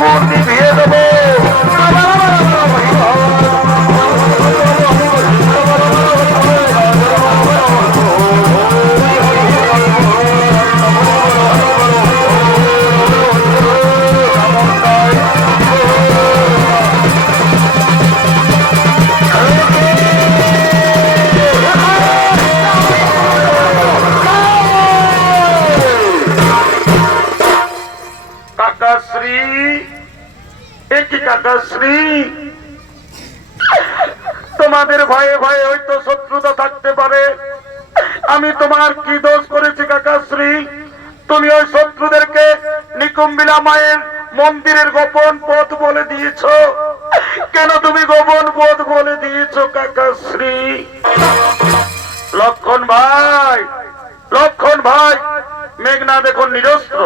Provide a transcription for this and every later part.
আগুন নিভিয়ে দেবো। তোমাদের ভয়ে ভয়ে হয়তো শত্রুতা থাকতে পারে, আমি তোমার কি দোষ করেছি কাকাশ্রী? তুমি ওই শত্রুদেরকে নিকুম্বিলা মায়ের মন্দিরের গোপন পথ বলে দিয়েছ। কেন তুমি গোপন পথ বলে দিয়েছ কাকাশ্রী? লক্ষণ ভাই, লক্ষণ ভাই, মেঘনাথ এখন নিরস্ত্র।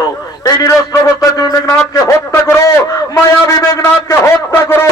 এই নিরস্ত্র অবস্থায় তুমি মেঘনাথকে হত্যা করো, মায়াবী মেঘনাথকে হত্যা করো।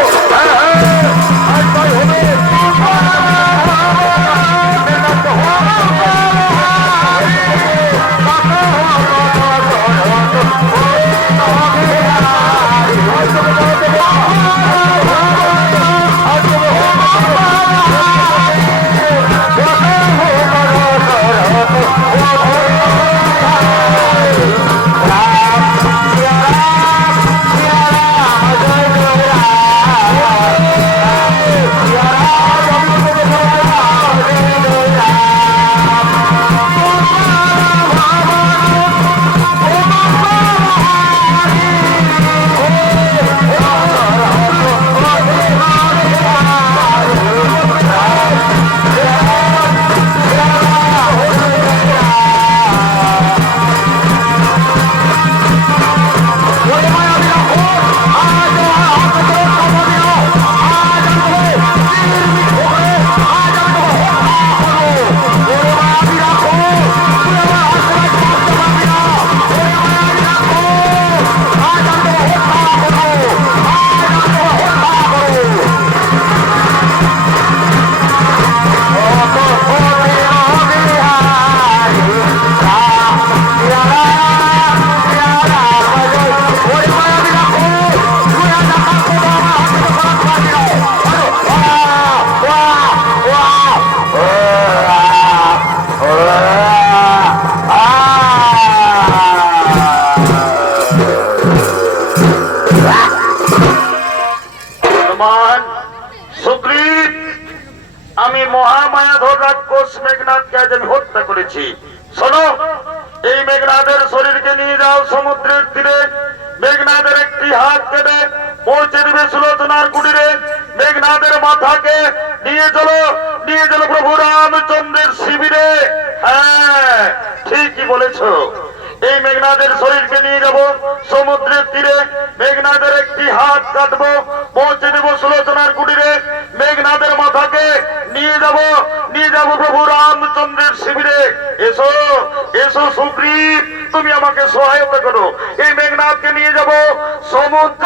আমি মহামায়াধর রাক্ষস মেঘনাথকে আজ আমি হত্যা করেছি। শোনো, এই মেঘনাথের শরীরকে নিয়ে যাও সমুদ্রের তীরে। মেঘনাথের একটি হাত কেটে পৌঁছে দিবে সুলোচনার কুটিরে। মেঘনাথের মাথাকে নিয়ে চলো, নিয়ে চলো প্রভু রামচন্দ্রের শিবিরে। হ্যাঁ, ঠিকই বলেছো। এই মেঘনাথের শরীরকে নিয়ে যাব সমুদ্রের তীরে। মেঘনাথের একটি হাত কাটবো, পৌঁছে দেবো সুলোচনার কুটিরে। মেঘনাথের মাথাকে নিয়ে যাব, নিয়ে যাব প্রভু রামচন্দ্রের শিবিরে। এসো, এসো সুগ্রীব, তুমি আমাকে সহায়তা করো। এই মেঘনাথকে নিয়ে যাব সমুদ্র